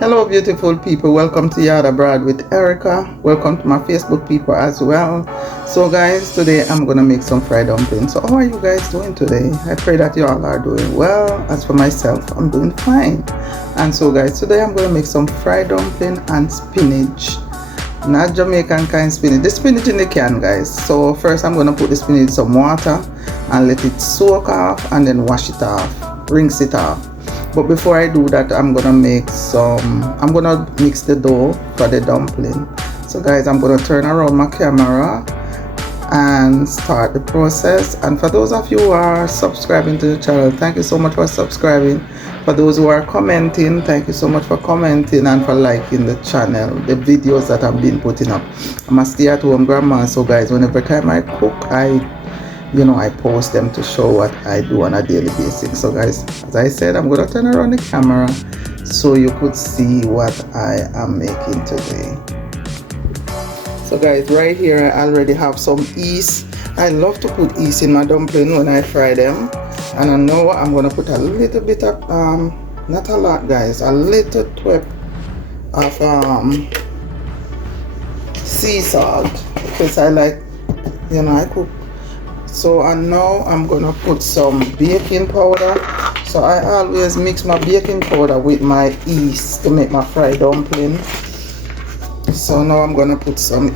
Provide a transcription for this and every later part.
Hello beautiful people, welcome to Yard Abroad with Erica. Welcome to my Facebook people as well. So guys, today I'm gonna make some fried dumplings. So how are you guys doing today? I pray that you all are doing well. As for myself, I'm doing fine. And so guys, today I'm gonna make some fried dumpling and spinach. Not Jamaican kind spinach, the spinach in the can guys. So first I'm gonna put the spinach in some water and let it soak off and then wash it off, rinse it off. But before I do that, I'm gonna mix the dough for the dumpling. So guys, I'm gonna turn around my camera and start the process. And for those of you who are subscribing to the channel, thank you so much for subscribing. For those who are commenting, thank you so much for commenting and for liking the channel, the videos that I've been putting up. I'm a stay-at-home grandma, so guys, whenever time I cook, I post them to show what I do on a daily basis. So guys, as I said, I'm gonna turn around the camera so you could see what I am making today. So guys, right here I already have some yeast. I love to put yeast in my dumpling when I fry them. And I know I'm gonna put a little bit of not a lot guys, a little twist of sea salt, because I like, I cook. So and now I'm gonna put some baking powder. So I always mix my baking powder with my yeast to make my fried dumpling. So now I'm gonna put some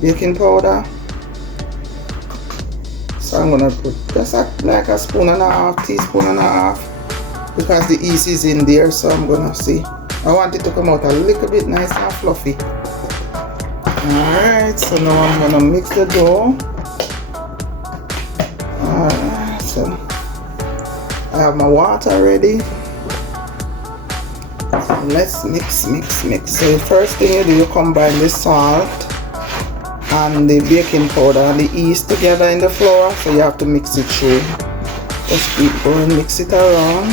baking powder. So I'm gonna put just like a spoon and a half, teaspoon and a half, because the yeast is in there. So I'm gonna see. I want it to come out a little bit nice and fluffy. Alright, so now I'm gonna mix the dough. Alright, so I have my water ready. So let's mix. So the first thing you do, you combine the salt and the baking powder and the yeast together in the flour. So you have to mix it through. Just keep going, mix it around.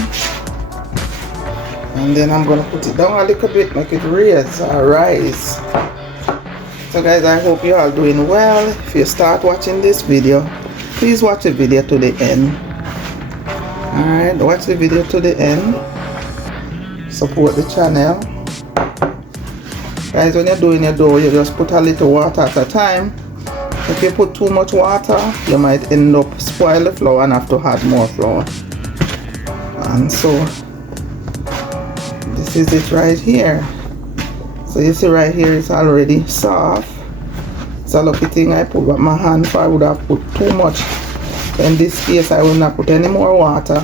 And then I'm gonna put it down a little bit, make it rise. So guys, I hope you are doing well. If you start watching this video, please watch the video to the end. Alright, watch the video to the end. Support the channel. Guys, when you're doing your dough, you just put a little water at a time. If you put too much water, you might end up spoil the flour and have to add more flour. And so this is it right here. So you see right here, it's already soft. It's a lucky thing I put with my hand, if I would have put too much. In this case, I will not put any more water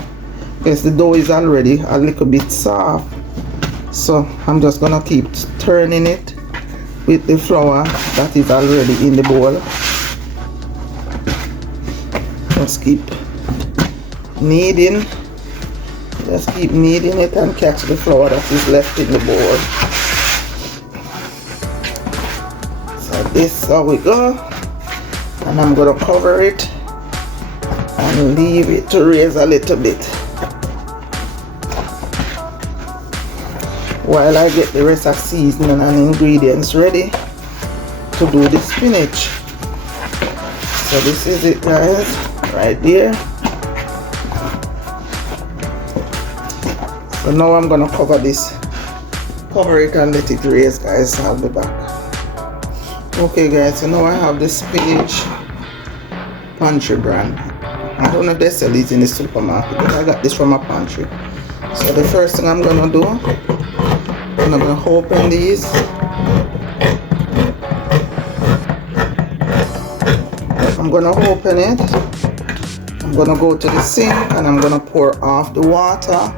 because the dough is already a little bit soft. So I'm just gonna keep turning it with the flour that is already in the bowl. Just keep kneading. Just keep kneading it and catch the flour that is left in the bowl. This is how we go, and I'm gonna cover it and leave it to raise a little bit while I get the rest of seasoning and ingredients ready to do the spinach. So this is it guys, right there. So now I'm gonna cover it and let it raise guys. I'll be back. Okay guys, so now I have the spinach pantry brand. I don't know if they sell these in the supermarket, but I got this from a pantry. So the first thing I'm gonna do, I'm gonna open these. I'm gonna open it. I'm gonna go to the sink and I'm gonna pour off the water.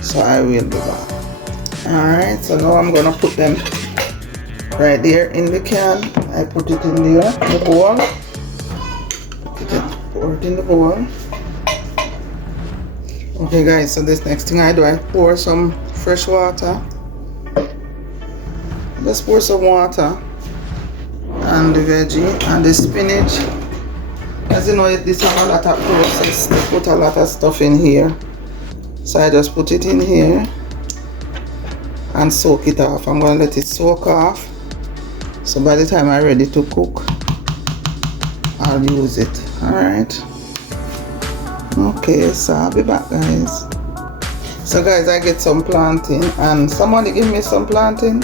So I will be back. Alright, so now I'm gonna put them right there in the can. I put it in there, the bowl. Pour it in the bowl. Okay guys, so this next thing I do, I pour some fresh water. Just pour some water and the veggie and the spinach. As you know, this have a lot of process. They put a lot of stuff in here. So I just put it in here and soak it off. I'm gonna let it soak off. So by the time I'm ready to cook, I'll use it. Alright. Okay, so I'll be back guys. So guys, I get some plantain and somebody give me some plantain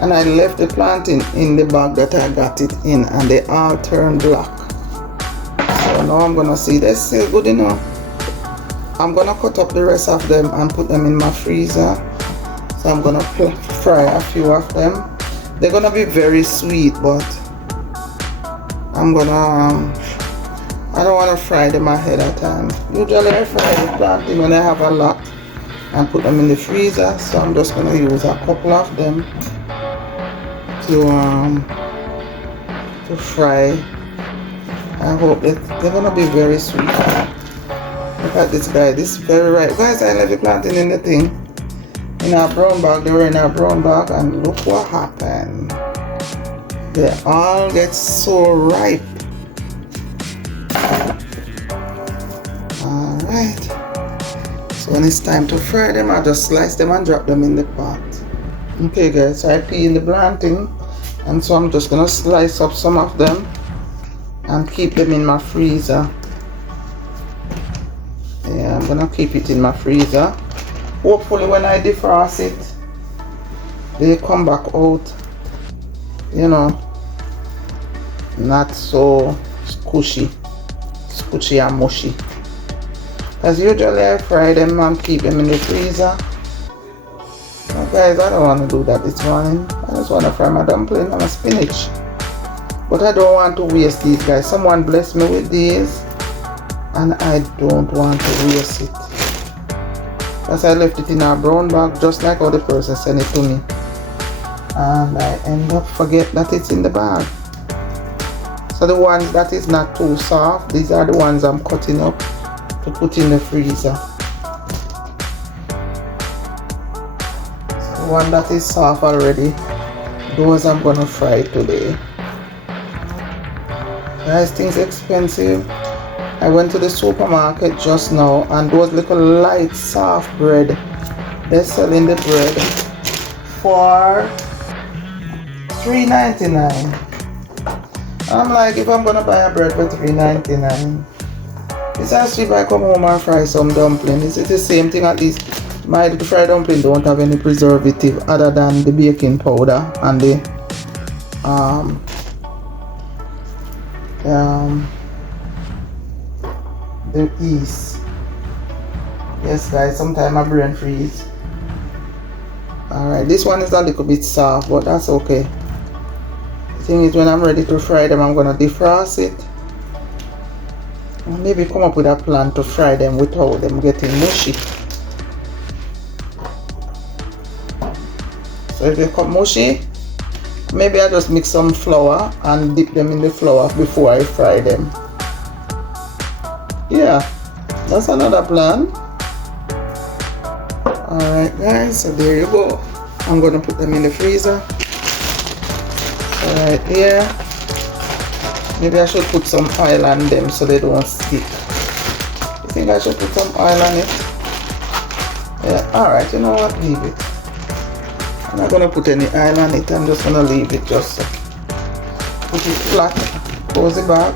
and I left the plantain in the bag that I got it in and they all turned black. So now I'm gonna see, they're still good enough. I'm gonna cut up the rest of them and put them in my freezer. So I'm gonna fry a few of them. They're gonna be very sweet, but I'm gonna I don't want to fry them ahead of time. Usually I fry the plantain when I have a lot and put them in the freezer. So I'm just gonna use a couple of them to fry. I hope that they're gonna be very sweet. Look at this guy, this is very ripe. Guys, I left the plantain in the thing. In our brown bag, they were in our brown bag and look what happened. They all get so ripe. Alright. So when it's time to fry them, I just slice them and drop them in the pot. Okay guys, so I peel the plantain and so I'm just gonna slice up some of them and keep them in my freezer. Yeah, I'm gonna keep it in my freezer. Hopefully when I defrost it, they come back out, you know, not so squishy and mushy. As usually I fry them and keep them in the freezer. Now guys, I don't want to do that this morning. I just want to fry my dumpling and my spinach. But I don't want to waste these guys. Someone blessed me with these and I don't want to waste it. Because I left it in a brown bag just like how the person sent it to me. And I end up forget that it's in the bag. So the ones that is not too soft, these are the ones I'm cutting up to put in the freezer. So the one that is soft already, those I'm gonna fry today. Guys, things expensive. I went to the supermarket just now and those little light soft bread, they're selling the bread for $3.99. I'm like, if I'm gonna buy a bread for $3.99, it's as if I come home and fry some dumplings. It's the same thing. At least my little fried dumpling don't have any preservative other than the baking powder and the yeast. Yes guys, sometimes my brain freeze. Alright, this one is a little bit soft, but that's okay. The thing is, when I'm ready to fry them, I'm gonna defrost it and maybe come up with a plan to fry them without them getting mushy. So if they come mushy, maybe I just mix some flour and dip them in the flour before I fry them. Yeah, that's another plan. Alright guys, so there you go. I'm gonna put them in the freezer. Right here. Maybe I should put some oil on them so they don't stick. You think I should put some oil on it? Yeah, alright, you know what, leave it. I'm not gonna put any oil on it, I'm just gonna leave it just so. Put it flat, close the bag.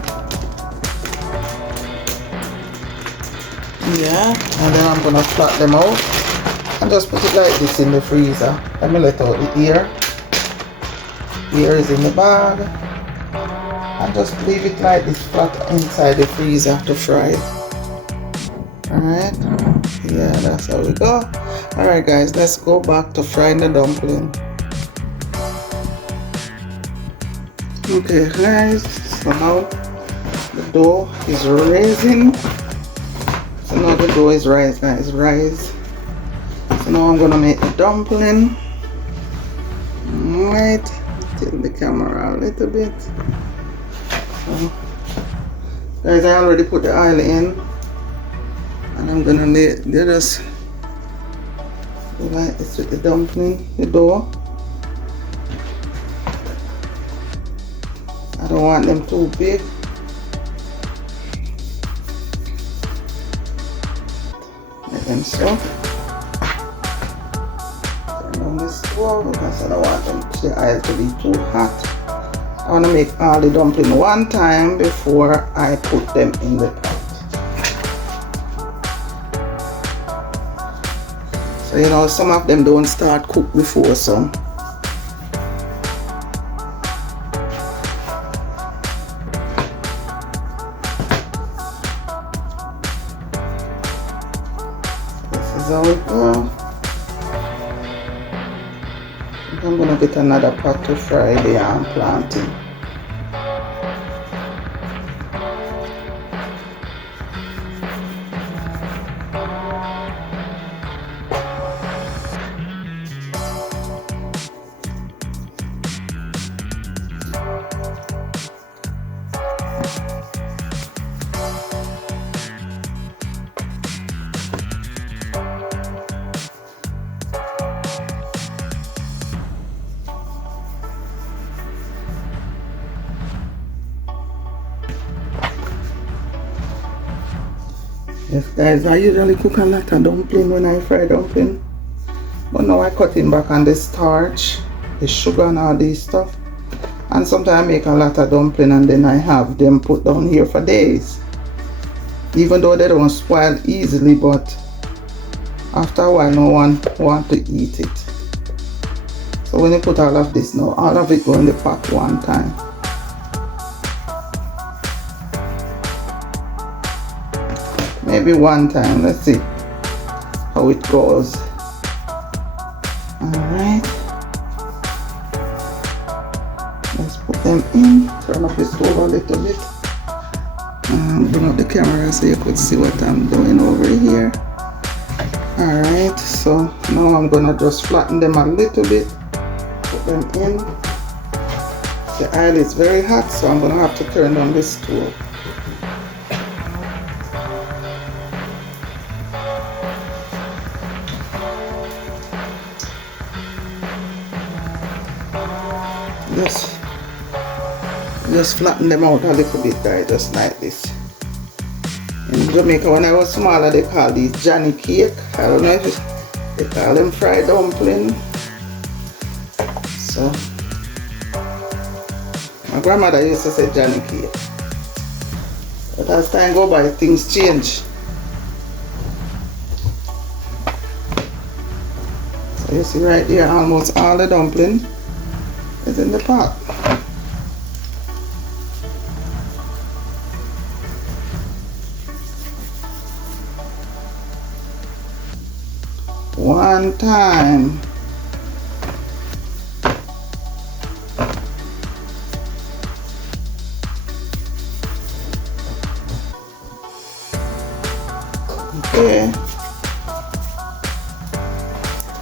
Yeah, and then I'm gonna flat them out and just put it like this in the freezer. Let me let out the ear. The ear is in the bag. And just leave it like this flat inside the freezer to fry. Alright, yeah, that's how we go. Alright guys, let's go back to frying the dumpling. Okay guys, so now the dough is rising. So now the dough is rising, guys, rise. So now I'm gonna make the dumpling. Alright, tilt the camera a little bit. Guys, I already put the oil in and I'm gonna just go like this with the dumpling, the dough. I don't want them too big. Let them so. Turn on the stove because I don't want the oil to be too hot. I want to make all the dumplings one time before I put them in the pot. So you know, some of them don't start cook before some. This is how it goes. I'm gonna get another pot to fry the plantain. Yes guys, I usually cook a lot of dumpling when I fry dumpling. But now I cutting back on the starch, the sugar and all this stuff. And sometimes I make a lot of dumpling and then I have them put down here for days. Even though they don't spoil easily, but after a while no one want to eat it. So when you put all of this now, all of it go in the pot one time. Maybe one time, let's see how it goes. Alright, let's put them in. Turn off the stove a little bit. Bring up the camera so you could see what I'm doing over here. Alright, so now I'm gonna just flatten them a little bit. Put them in. The oil is very hot, so I'm gonna have to turn on the stove. Just flatten them out a little bit, guys, just like this. In Jamaica, when I was smaller, they call these Johnny cake. I don't know if they call them fried dumpling. So my grandmother used to say Johnny cake. But as time go by, things change. So you see right here, almost all the dumpling is in the pot. One time. Okay.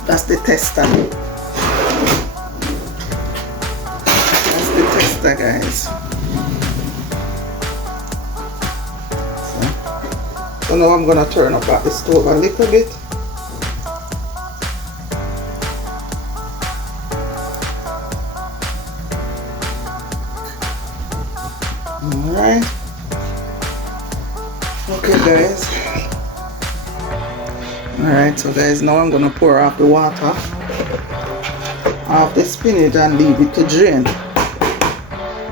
That's the tester. That's the tester, guys. So now I'm gonna turn up at the stove a little bit. Alright. Okay guys. Alright, so guys, now I'm gonna pour off the water off the spinach and leave it to drain.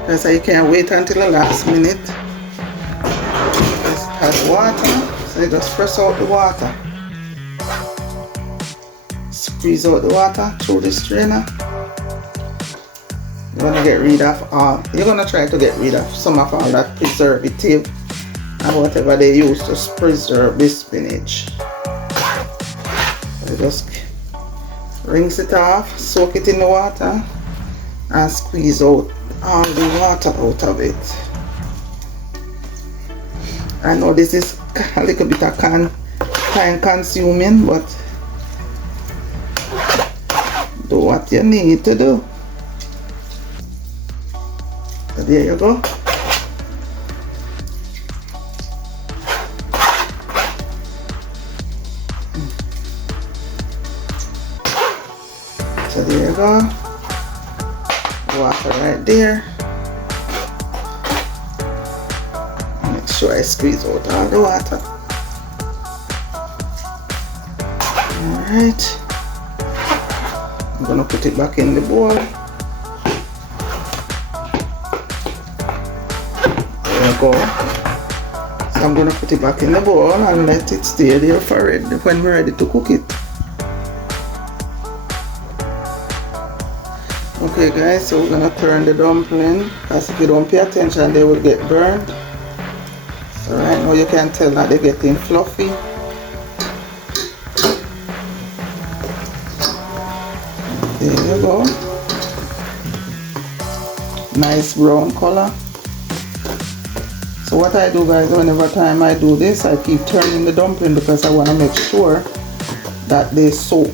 Because you can't wait until the last minute. It has water, so you just press out the water. Squeeze out the water through the strainer. You're gonna get rid of all. You're gonna try to get rid of some of all that preservative and whatever they use to preserve the spinach. So just rinse it off, soak it in the water, and squeeze out all the water out of it. I know this is a little bit of time consuming, but do what you need to do. So there you go. So there you go. Water right there. Make sure I squeeze out all the water. Alright. I'm gonna put it back in the bowl. Go. So I'm gonna put it back in the bowl and let it stay there for it when we're ready to cook it. Okay guys, so we're gonna turn the dumpling, because if you don't pay attention they will get burnt. So right now you can tell that they're getting fluffy. There you go. Nice brown color. So what I do guys, whenever time I do this, I keep turning the dumpling because I want to make sure that they soak.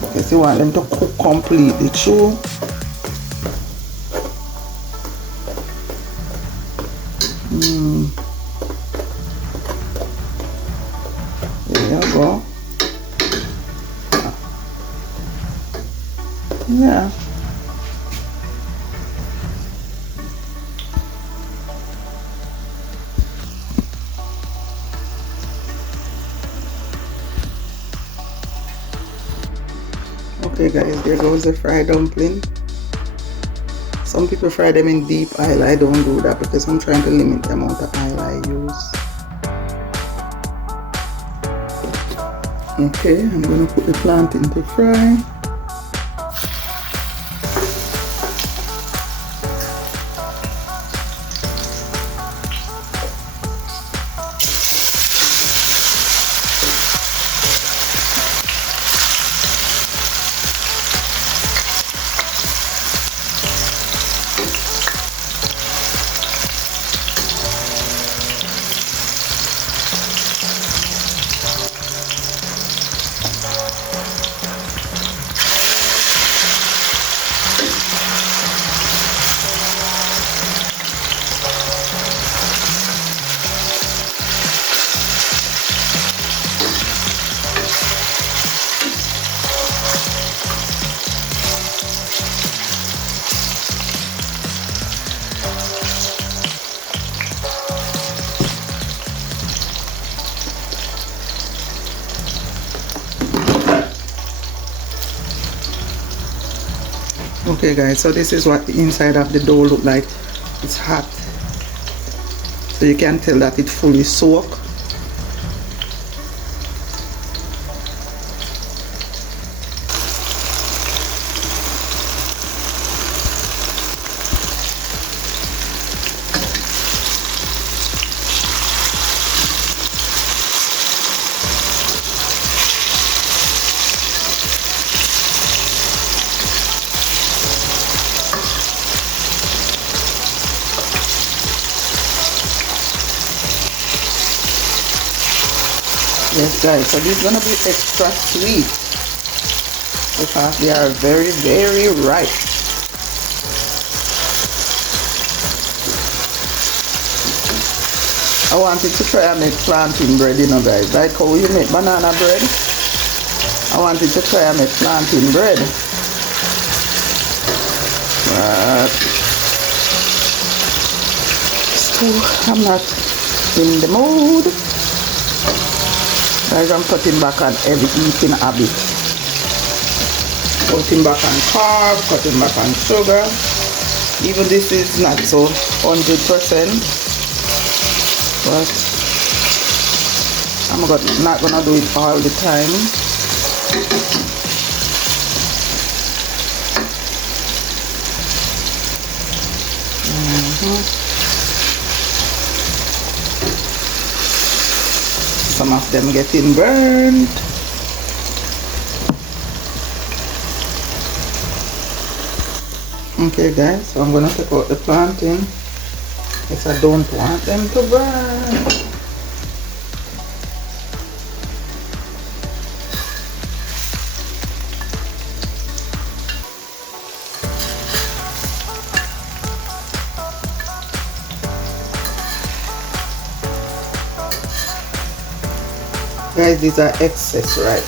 Because you want them to cook completely through. There you go. Yeah. Okay guys, there goes the fried dumpling. Some people fry them in deep oil. I don't do that because I'm trying to limit the amount of oil I use. Okay, I'm gonna put the plantain to fry. Okay guys, so this is what the inside of the dough look like. It's hot, so you can tell that it fully soaked. Yes guys, so this is gonna be extra sweet because they are very, very ripe. I wanted to try and make plantain bread, you know guys, like how you make banana bread. I wanted to try and make plantain bread, but still I'm not in the mood. Guys, I'm cutting back on every eating habit. Cutting back on carbs, cutting back on sugar. Even this is not so 100%, but I'm not gonna do it all the time. Some of them getting burned. Okay guys, so I'm gonna take out the plantain because I don't want them to burn. Guys, these are excess ripe.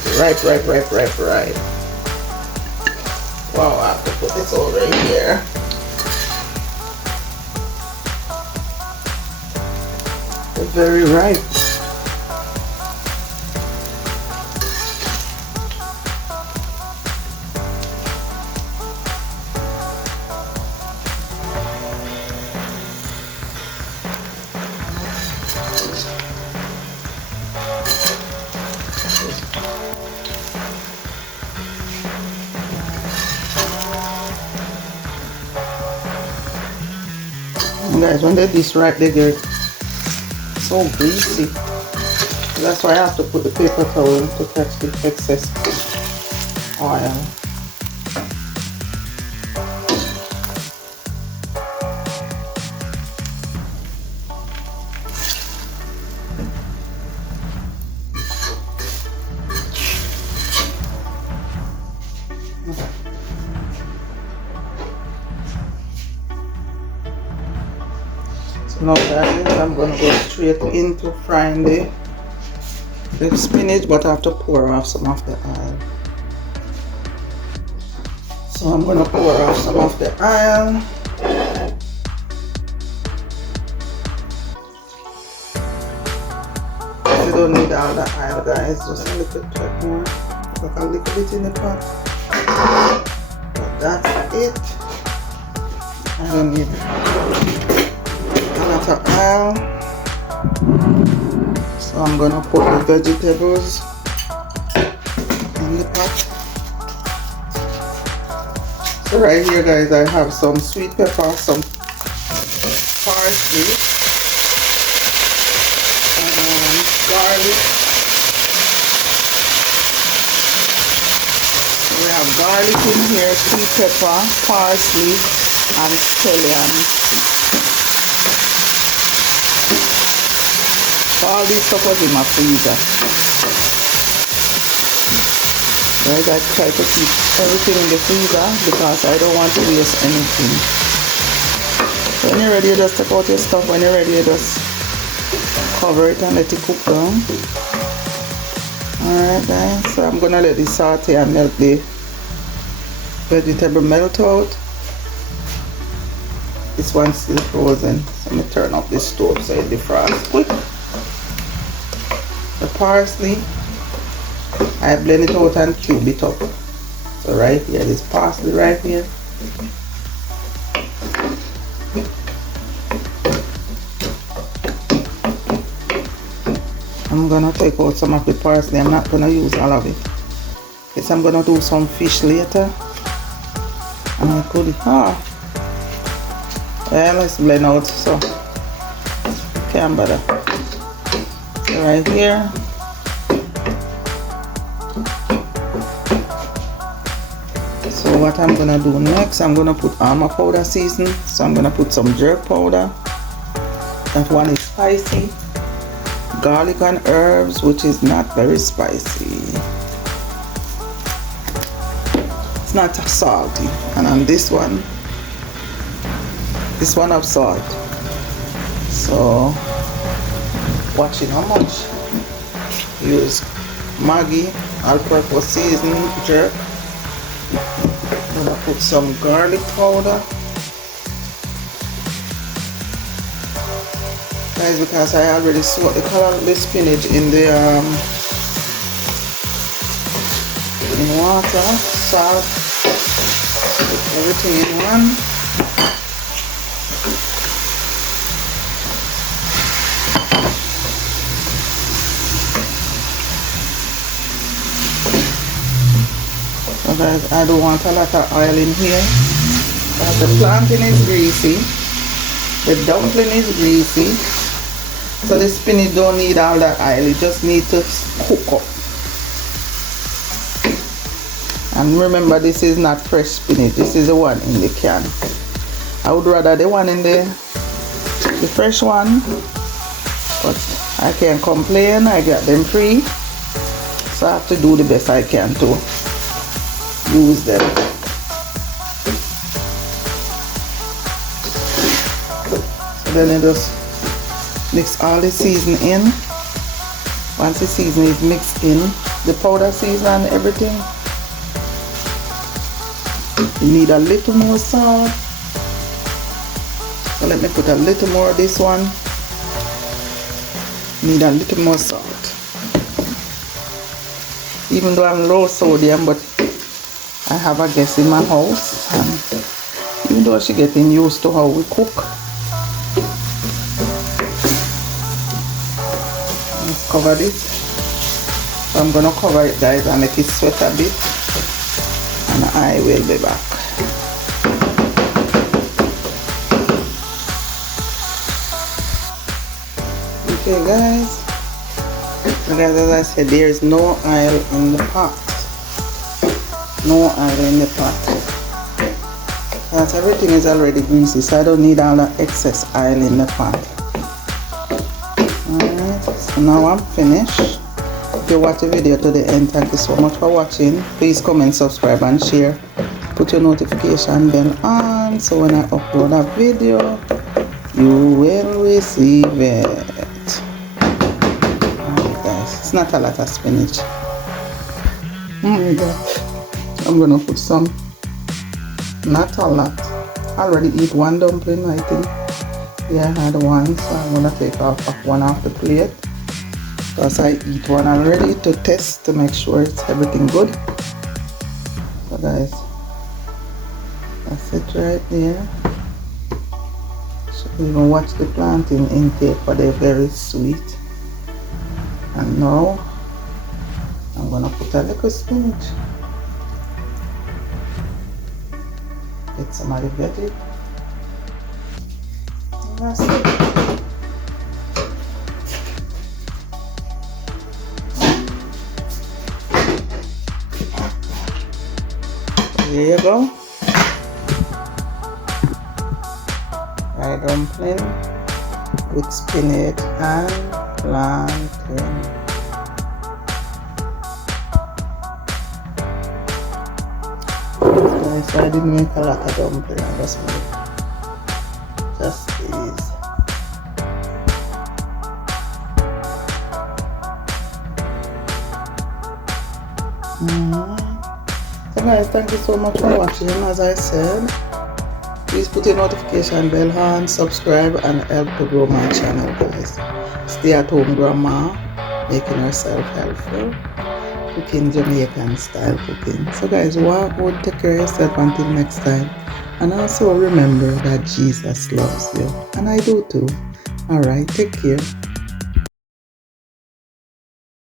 Wow, I have to put this over here. They're very ripe. And guys, when they dish right, they get so greasy. That's why I have to put the paper towel to catch the excess oil. So now guys, I'm going to go straight into frying the spinach, but I have to pour off some of the oil. So I'm going to pour off some of the oil. You don't need all the oil, guys, just a little bit more. Like a little bit in the pot. But that's it. I don't need a lot of oil. So I'm gonna put the vegetables in the pot. So right here, guys, I have some sweet pepper, some parsley, garlic. We have garlic in here, sweet pepper, parsley, and scallions. All this stuff was in my freezer. Guys, I try to keep everything in the freezer because I don't want to waste anything. So when you're ready, you just take out your stuff. When you're ready, you just cover it and let it cook down. Alright guys, so I'm gonna let this saute and melt the vegetable melt out. This one's still frozen. So let me turn up the stove so it defrosts quick. The parsley, I blend it out and cube it up. So right here, this parsley right here. I'm gonna take out some of the parsley. I'm not gonna use all of it. Yes, I'm gonna do some fish later. And I could, yeah, let's blend out so can't bother. So right here. So what I'm gonna do next, I'm gonna put all my powder season. So I'm gonna put some jerk powder. That one is spicy. Garlic and herbs, which is not very spicy. It's not salty. And on this one have salt. So watching how much. Use Maggi, all-purpose seasoning, jerk. I'm gonna put some garlic powder. Guys, because I already soaked the color of the spinach in the in water, salt, put everything in one. So guys, I don't want a lot of oil in here. Because the plantain is greasy, the dumpling is greasy. So the spinach don't need all that oil, it just needs to cook up. And remember, this is not fresh spinach, this is the one in the can. I would rather the one in the fresh one, but I can't complain, I got them free. So I have to do the best I can to use them. So then I just mix all the seasoning in. Once the seasoning is mixed in, the powder season and everything, you need a little more salt. So let me put a little more of this one. Need a little more salt. Even though I'm low sodium, but I have a guest in my house, and even though she's getting used to how we cook, let's cover this. So I'm gonna cover it, guys, and let it sweat a bit, and I will be back. Okay guys, as I said, there is no oil in the pot. No oil in the pot. Because everything is already greasy, so I don't need all that excess oil in the pot. Alright, so now I'm finished. If you watch the video to the end, thank you so much for watching. Please comment, subscribe and share. Put your notification bell on so when I upload a video, you will receive it. Alright guys, it's not a lot of spinach. Alright guys, I'm gonna put some, not a lot. I already eat one dumpling, I think. Yeah, I had one, so I'm gonna take off one off the plate. Because I eat one already to test to make sure it's everything good. So guys, that's it right there. Should even watch the plantain intake, for they're very sweet. And now I'm gonna put a little spinach. Get some of the veggie. And that's it. There you go. Fried dumpling with spinach and plantain. So I didn't make a lot of dumpling, I just made just these. So guys, thank you so much for watching. As I said, please put your notification bell on, subscribe and help to grow my channel guys. Stay at home grandma, making herself healthy, cooking Jamaican style cooking. So guys, would take care of yourself until next time. And also remember that Jesus loves you. And I do too. Alright, take care.